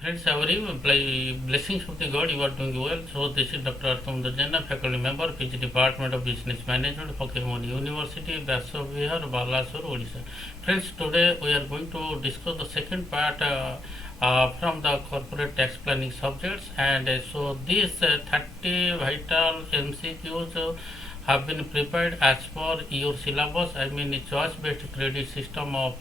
Friends, our blessings of the God, you are doing well. So this is Dr. A B JENA, faculty member, PG Department of Business Management, Mcom University, Evasion, Balasore, Odisha. Friends, today we are going to discuss the second part from the corporate tax planning subjects, and so these 30 vital MCQs have been prepared as per your syllabus. I mean, choice-based credit system of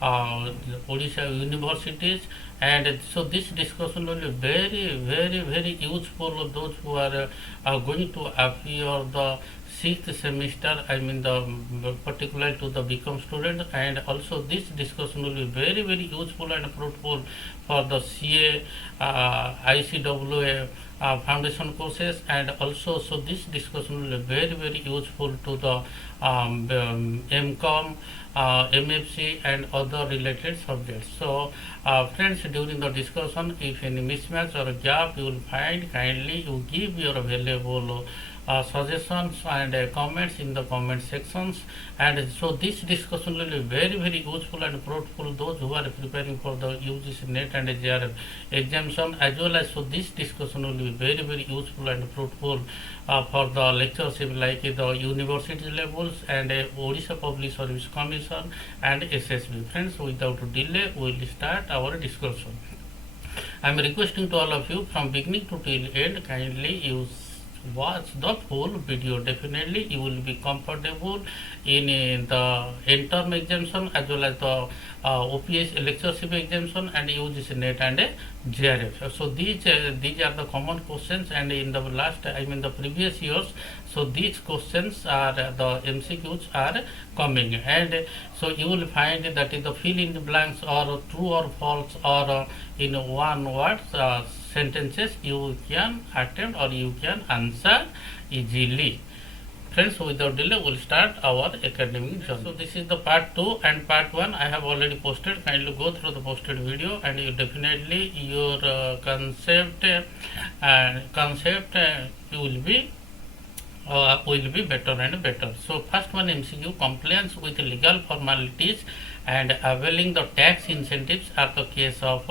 Odisha universities, and so this discussion will be very useful for those who are going to appear the sixth semester. I mean, the particular to the BCOM student, and also this discussion will be very useful and fruitful for the CA, ICWA foundation courses, and also so this discussion will be very useful to the Mcom, MFC and other related subjects. So friends, during the discussion, if any mismatch or gap you will find, kindly you give your valuable suggestions and comments in the comment sections, and so this discussion will be very useful and fruitful those who are preparing for the ugc-net and JRF examination, as well as so this discussion will be very useful and fruitful for the lectureship like the university levels and Odisha Public Service Commission and SSB. Friends, without delay we will start our discussion. I am requesting to all of you from beginning to till end, kindly use watch the full video. Definitely you will be comfortable in the end-term examination as well as the OPS lectureship examination and ugc-net and JRF. So these are the common questions, and in the last, I mean the previous years, so these questions are the MCQs are coming, and so you will find that in the fill in the blanks or true or false or in one word sentences you can attempt or you can answer easily. Friends, without delay we will start our academic journey. So this is the part 2, and part 1 I have already posted. Kindly go through the posted video, and you definitely your concept you will be better and better. So first one MCQ: compliance with legal formalities and availing the tax incentives are the case of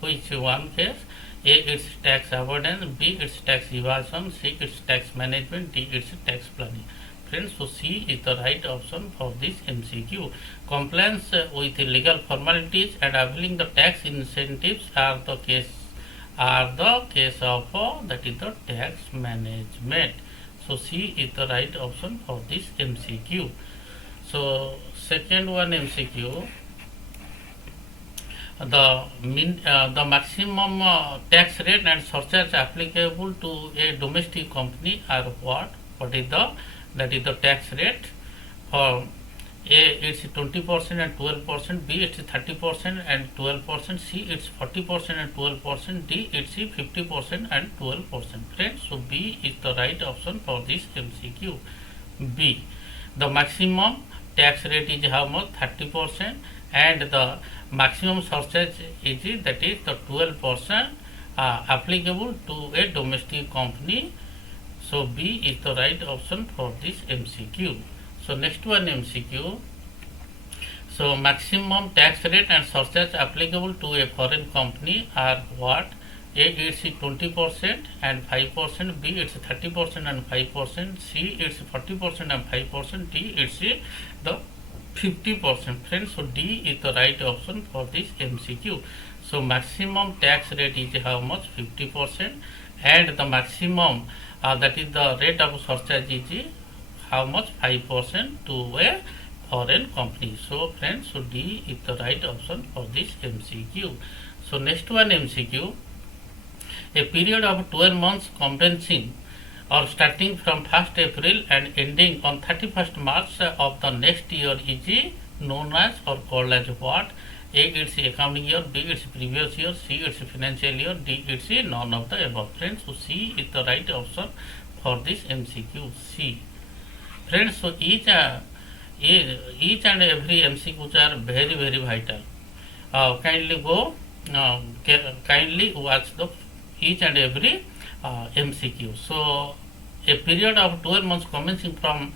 which one case? A, it's tax avoidance; B, it's tax evasion; C, it's tax management; D, it's tax planning. Friends, so C is the right option for this MCQ. Compliance with legal formalities and availing the tax incentives are the case of that is the tax management. So C is the right option for this MCQ. So second one MCQ: the maximum tax rate and surcharge applicable to a domestic company are what? What is the tax rate? For A, it's 20% and 12%; B, it's 30% and 12%; C, it's 40% and 12%; D, it's 50% and 12%. Friends, so B is the right option for this MCQ. B, the maximum tax rate is how much? 30%, and the maximum surcharge is that is the 12% applicable to a domestic company. So B is the right option for this MCQ. So next one MCQ: so maximum tax rate and surcharge applicable to a foreign company are what? A, it's 20% and 5%; B, it's 30% and 5%; C, it's 40% and 5%; D, it's the 50%. Friends, so D is the right option for this MCQ. So maximum tax rate is how much? 50%, and the maximum that is the rate of surcharge is how much? 5% to a foreign company. So friends, so D is the right option for this MCQ. So next one MCQ: a period of 12 months commencing or starting from 1st April and ending on 31st March of the next year is known as or called as what? A, it's accounting year; B, it's previous year; C, it's financial year; D, it's none of the above. Friends, so C is the right option for this MCQ. C. Friends, so each and every MCQs are very vital. Kindly watch the each and every MCQ. So a period of 12 months commencing from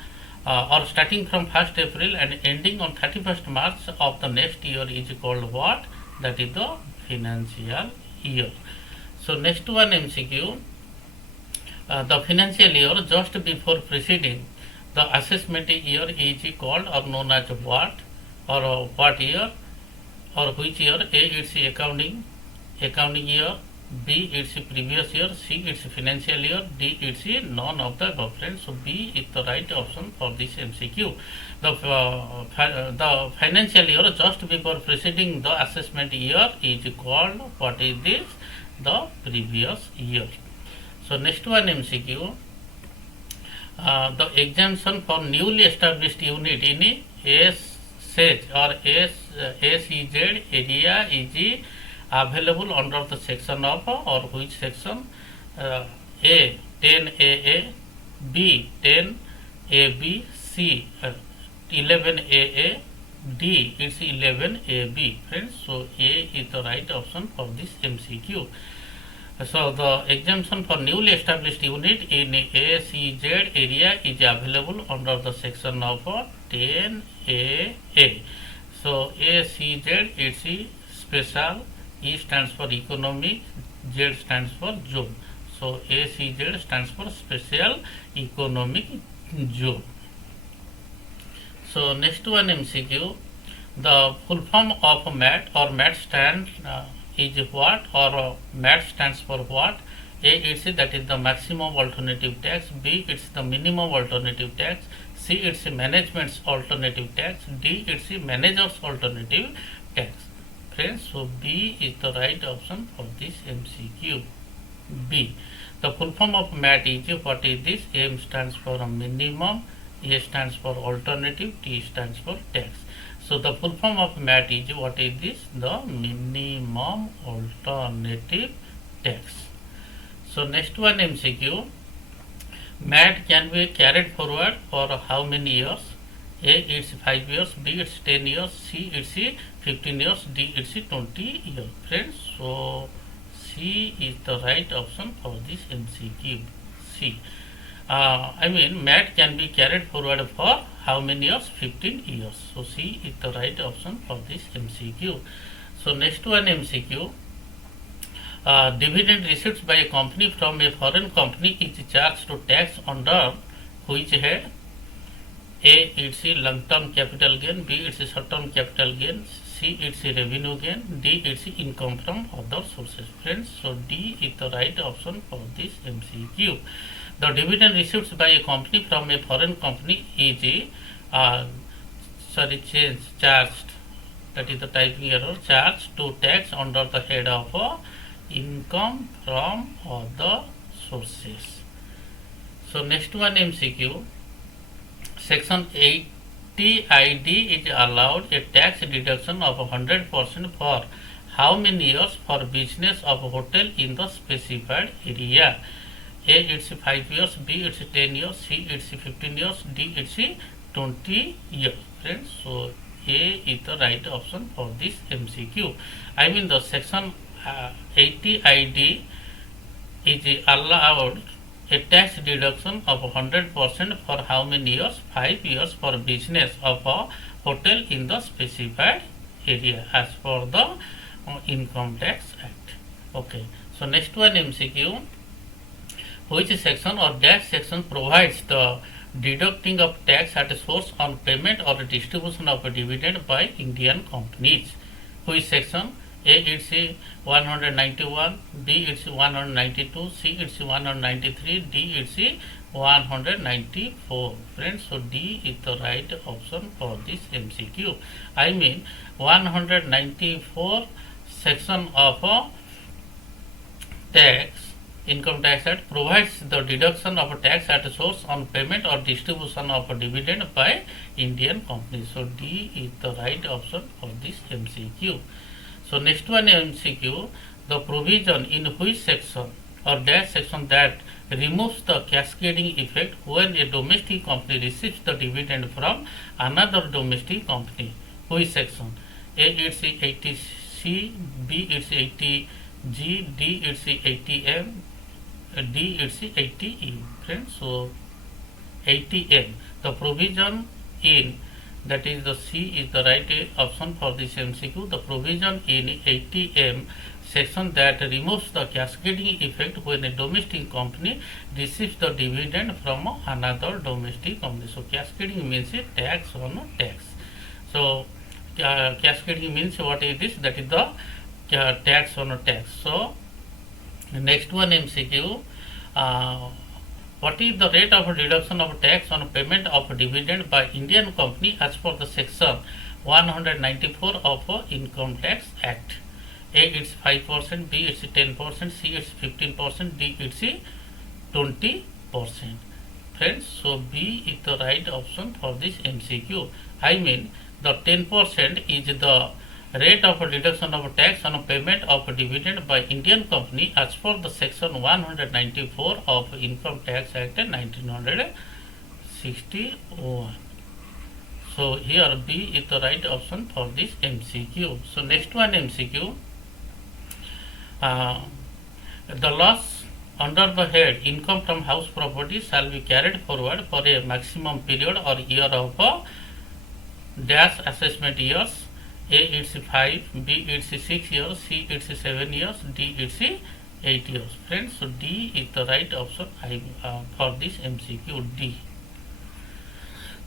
or starting from 1st April and ending on 31st March of the next year is called what? That is the financial year. So next one MCQ, the financial year just before preceding the assessment year is called or known as what, or what year, or which year? A, it's accounting year. B, it's previous year. C, it's financial year. D, it's none of the above. Friends, so B is the right option for this MCQ. The financial year just before preceding the assessment year is called, what is this? The previous year. So next one MCQ, the exemption for newly established unit in SEZ or SEZ area is available under the section of, or which section? A 10AA, B 10AB, C 11AA, D it's 11AB. Friends, so A is the right option for this MCQ. So the exemption for newly established unit in SEZ area is available under the section of 10AA. So SEZ it's special, E stands for economic, Z stands for zone. So SEZ stands for special economic zone. So next one MCQ, the full form of MAT or MAT stands is what, or MAT stands for what? A, it's that is the maximum alternative tax. B, it's the minimum alternative tax. C, it's management's alternative tax. D, it's manager's alternative tax. Friends, so B is the right option for this MCQ. B. The full form of MAT is, what is this? M stands for minimum, A stands for alternative, T stands for tax. So the full form of MAT is, what is this? The minimum alternative tax. So next one MCQ, MAT can be carried forward for how many years? A, it's 5 years, B, it's 10 years, C, it's 15 years, D, it's 20 years. Friends, so C is the right option for this MCQ. C. MAT can be carried forward for how many years? 15 years. So C is the right option for this MCQ. So next one MCQ, dividend received by a company from a foreign company is charged to tax under which head? A, it's a long-term capital gain, B, it's a short-term capital gain, C, it's a revenue gain, D, it's a income from other sources. Friends, so D is the right option for this MCQ. The dividend received by a company from a foreign company is charged, that is the typing error, charged to tax under the head of income from other sources. So next one MCQ, Section 80 ID is allowed a tax deduction of 100% for how many years for business of hotel in the specified area? A, it's 5 years, B, it's 10 years, C, it's 15 years, D, it's 20 years. Friends, so A is the right option for this MCQ. The Section 80 ID is allowed a tax deduction of 100% for how many years? 5 years for business of a hotel in the specified area as per the Income Tax Act. Okay. So next one MCQ, which section or dash section provides the deducting of tax at a source on payment or distribution of a dividend by Indian companies? Which section? A, it's 191, B, it's 192, C, it's 193, D, it's 194. Friends, so D is the right option for this MCQ. 194 section of Income Tax Act provides the deduction of a tax at a source on payment or distribution of a dividend by Indian companies. So D is the right option for this MCQ. So next one MCQ, the provision in which section or dash section that removes the cascading effect when a domestic company receives the dividend from another domestic company. Which section? A, it's 80C, B, it's 80G, D, it's 80M, D, it's 80E. Friends, so 80M. The provision in, that is the C is the right option for this MCQ. The provision in 80M section that removes the cascading effect when a domestic company receives the dividend from another domestic company. So cascading means a tax on a tax. So cascading means what is this? That is the tax on a tax. So next one MCQ. What is the rate of deduction of tax on payment of dividend by Indian company as per the section 194 of Income Tax Act? A it's 5%, B it's 10%, C it's 15%, D it's 20%. Friends, so B is the right option for this MCQ. I mean the 10% is the rate of deduction of tax on payment of dividend by Indian company as per the section 194 of Income Tax Act 1961. So here B is the right option for this MCQ. So next one MCQ. The loss under the head income from house property shall be carried forward for a maximum period or year of dash assessment years. A it's 5, B it's 6 years, C it's 7 years, D it's 8 years. Friends, so D is the right option for this MCQ. D.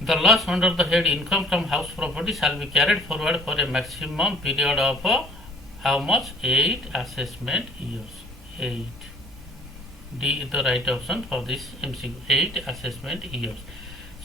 The loss under the head income from house property shall be carried forward for a maximum period of how much? 8 assessment years. 8. D is the right option for this MCQ. 8 assessment years.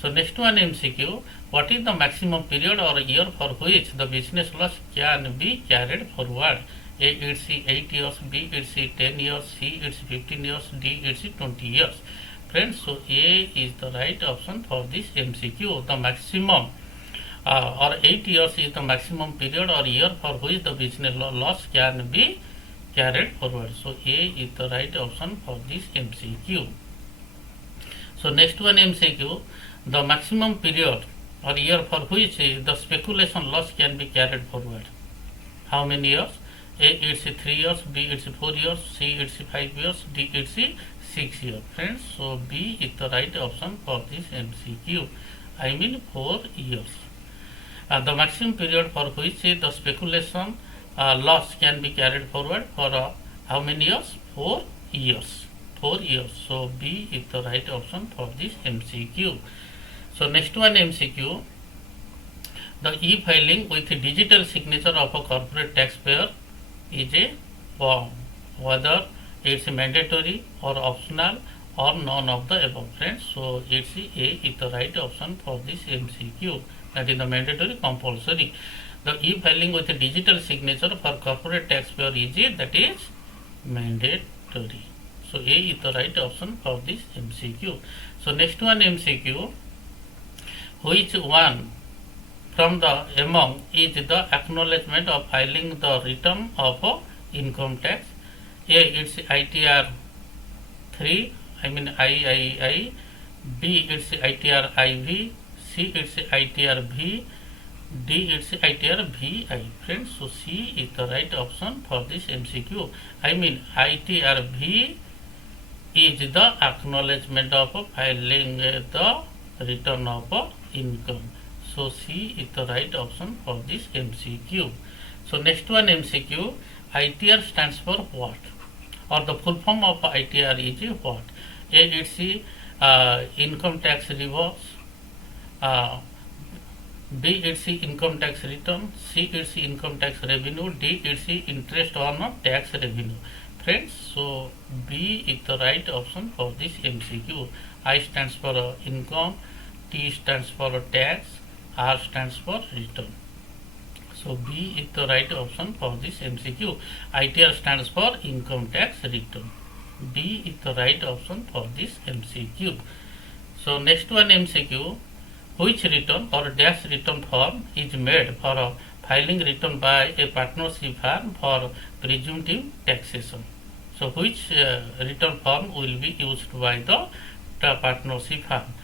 So next one MCQ. What is the maximum period or year for which the business loss can be carried forward? A it's 8 years, B it's 10 years, C it's 15 years, D it's 20 years. Friends, so A is the right option for this MCQ. The maximum or 8 years is the maximum period or year for which the business loss can be carried forward. So A is the right option for this MCQ. So next one MCQ. The maximum period or year for which the speculation loss can be carried forward. How many years? A it's 3 years, B it's 4 years, C it's 5 years, D it's 6 years. Friends, so B is the right option for this MCQ. I mean 4 years. The maximum period for which the speculation loss can be carried forward for how many years? 4 years. 4 years. So B is the right option for this MCQ. So next one MCQ. The e-filing with digital signature of a corporate taxpayer is a form. Whether it's mandatory or optional or none of the above. Friends, so it's A is the right option for this MCQ. That is the mandatory compulsory. The e-filing with a digital signature for corporate taxpayer is A, that is mandatory. So A is the right option for this MCQ. So next one MCQ. Which one from the among is the acknowledgement of filing the return of income tax? A it's ITR 3, I mean III, B it's ITR IV, C it's ITR V, D it's ITR VI. Friends, so C is the right option for this MCQ. I mean ITR V is the acknowledgement of filing the return of income. So C is the right option for this MCQ. So next one MCQ. ITR stands for what? Or the full form of ITR is what? A it's income tax reverse, B it's income tax return, C it's income tax revenue, D it's interest on tax revenue. Friends, so B is the right option for this MCQ. I stands for income, T stands for tax, R stands for return. So B is the right option for this MCQ. ITR stands for income tax return. B is the right option for this MCQ. So next one MCQ. Which return or dash return form is made for filing return by a partnership firm for presumptive taxation? So which return form will be used by the partnership firm?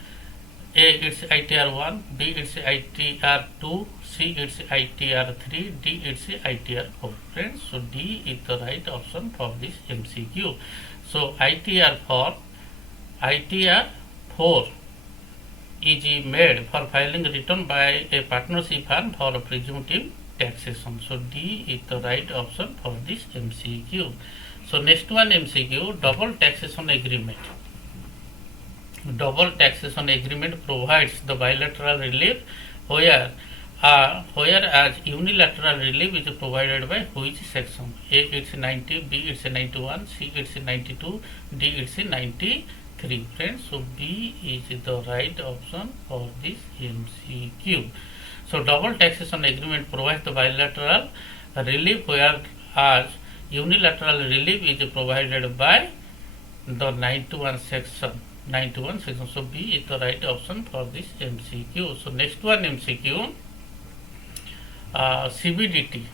A it's ITR 1, B it's ITR 2, C it's ITR 3, D it's ITR 4. Friends, so D is the right option for this MCQ. So ITR 4 is made for filing return by a partnership firm for presumptive taxation. So D is the right option for this MCQ. So next one MCQ, double taxation agreement. Double taxation agreement provides the bilateral relief whereas unilateral relief is provided by which section? A it's 90, B it's 91, C it's 92, D it's 93. Friends, so B is the right option for this MCQ. So double taxation agreement provides the bilateral relief whereas unilateral relief is provided by the 91 section. So B is the right option for this MCQ. So next one MCQ, CBDT.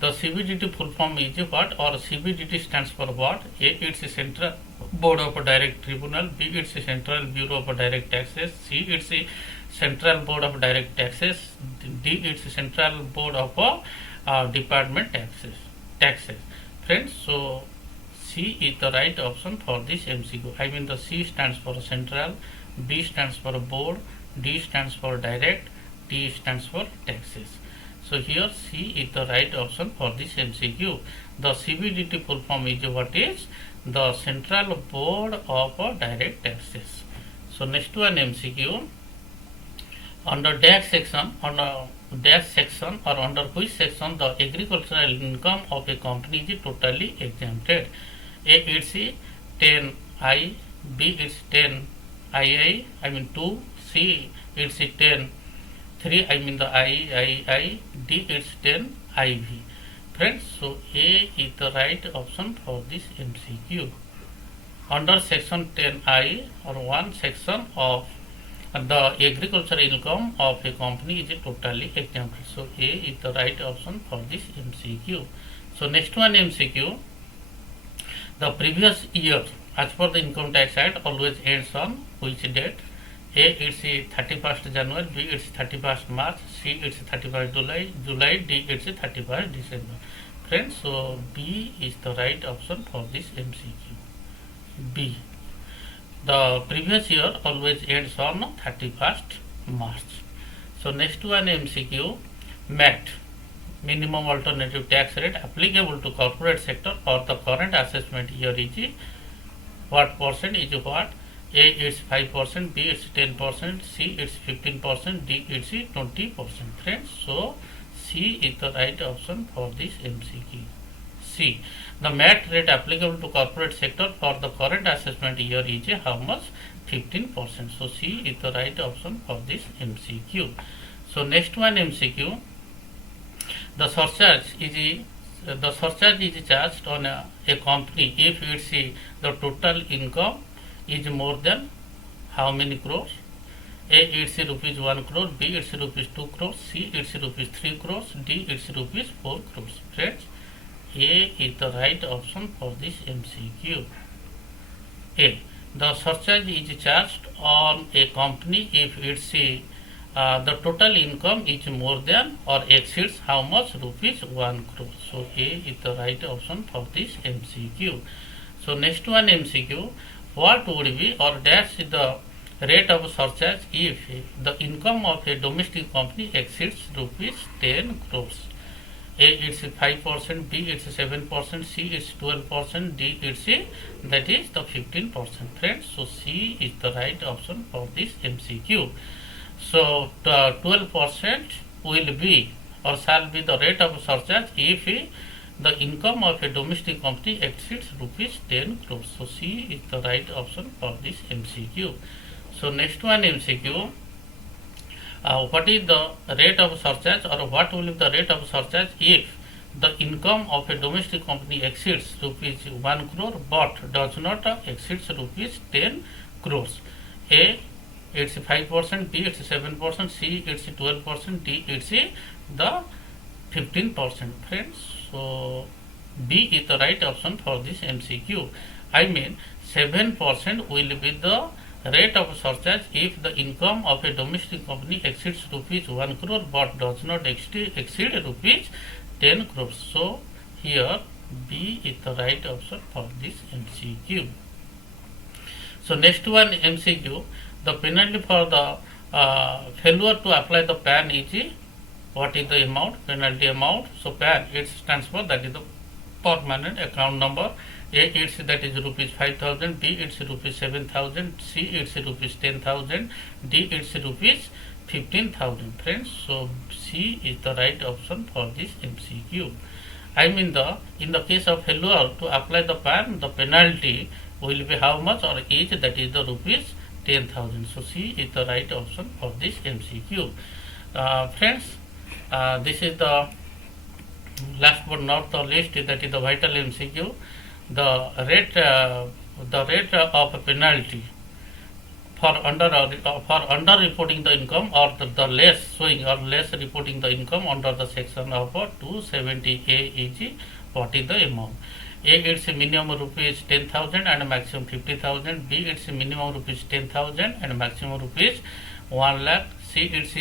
The CBDT full form is what, or CBDT stands for what? A it's a Central Board of Direct Tribunal, B it's a Central Bureau of Direct Taxes, C it's a Central Board of Direct Taxes, D it's a Central Board of Department Taxes. Friends, so C is the right option for this MCQ. I mean the C stands for Central, B stands for Board, D stands for Direct, T stands for Taxes. So here C is the right option for this MCQ. The CBDT full form is what is? The Central Board of Direct Taxes. So next one MCQ, under dash section or under which section the agricultural income of a company is totally exempted? A it's 10I, B it's 10II, I mean 2, C it's 10 3, I mean the I, D it's 10 IV. Friends, so A is the right option for this MCQ. Under section 10I or one section of the agricultural income of a company is totally exempted. So A is the right option for this MCQ. So next one MCQ, the previous year as per the Income Tax Act always ends on which date? A it's 31st January, B it's 31st March, C it's 31st July, D it's 31st December. Friends, so B is the right option for this MCQ. B. The previous year always ends on 31st March. So next one MCQ, MAT, minimum alternative tax rate applicable to corporate sector for the current assessment year is what percent is what? A is 5%, B is 10%, C is 15%, D is 20%. Friends, so C is the right option for this MCQ. C. The MAT rate applicable to corporate sector for the current assessment year is how much? 15%. So C is the right option for this MCQ. So next one MCQ, the surcharge is charged on a company if it's the total income is more than how many crores? A it's rupees 1 crore, B it's rupees 2 crores, C it's rupees 3 crores, D it's rupees 4 crores. Friends, A is the right option for this MCQ. A. The surcharge is charged on a company if it's the total income is more than or exceeds how much? Rupees 1 crore. So A is the right option for this MCQ. So next one MCQ, what would be or dash the rate of surcharge if the income of a domestic company exceeds rupees 10 crores? A it's 5%, B it's 7%, C it's 12%, D it's that is the 15%. Friends, so C is the right option for this MCQ. So the 12% will be or shall be the rate of surcharge if the income of a domestic company exceeds rupees 10 crores. So C is the right option for this MCQ. So next one MCQ, what is the rate of surcharge or what will be the rate of surcharge if the income of a domestic company exceeds rupees 1 crore but does not exceed rupees 10 crores? A it's 5%, B it's 7%, C it's 12%, D it's the 15%. Friends, so B is the right option for this MCQ. I mean 7% will be the rate of surcharge if the income of a domestic company exceeds rupees 1 crore but does not exceed rupees 10 crores. So here B is the right option for this MCQ. So next one MCQ, the penalty for the failure to apply the PAN is What is the amount? Penalty amount. So PAN, it stands for, that is the permanent account number. A, it's that is rupees 5,000. B, it's rupees 7,000. C, it's rupees 10,000. D, it's rupees 15,000. Friends, so C is the right option for this MCQ. I mean, in the case of failure to apply the PAN, the penalty will be how much, or each, that is the rupees 10,000. So C is the right option for this MCQ. Friends, this is the last but not the least, that is the vital MCQ. The rate of a penalty for under reporting the income, or the less showing or less reporting the income under the section of 270A is what is the amount. A, it's minimum rupees 10,000 and maximum 50,000. B, it's minimum rupees 10,000 and maximum rupees 1 lakh. C, it's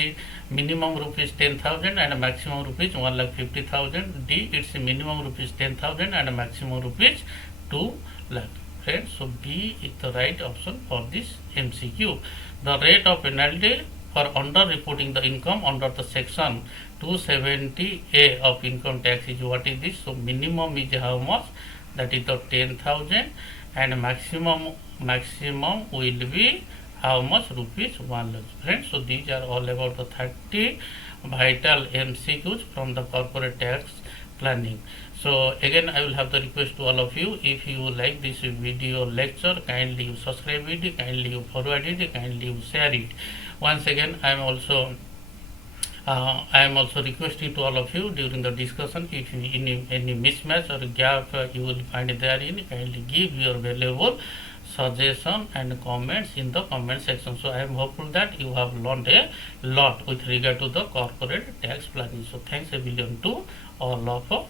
minimum rupees 10,000 and maximum rupees 1,50,000. D, it's minimum rupees 10,000 and maximum rupees 2 lakh. Friends, so B is the right option for this MCQ. The rate of penalty for under reporting the income under the section 270A of income tax is what is this. So minimum is how much? That is the 10,000, and maximum will be how much? Rupees 1 lakh. Friends, so these are all about the 30 vital MCQs from the corporate tax planning. So again, I will have the request to all of you, if you like this video lecture, kindly you subscribe it, kindly you forward it, kindly you share it. Once again, I am also requesting to all of you during the discussion, if you any mismatch or gap you will find therein, kindly give your valuable suggestion and comments in the comment section. So I am hopeful that you have learned a lot with regard to the corporate tax planning. So thanks a billion to all of you.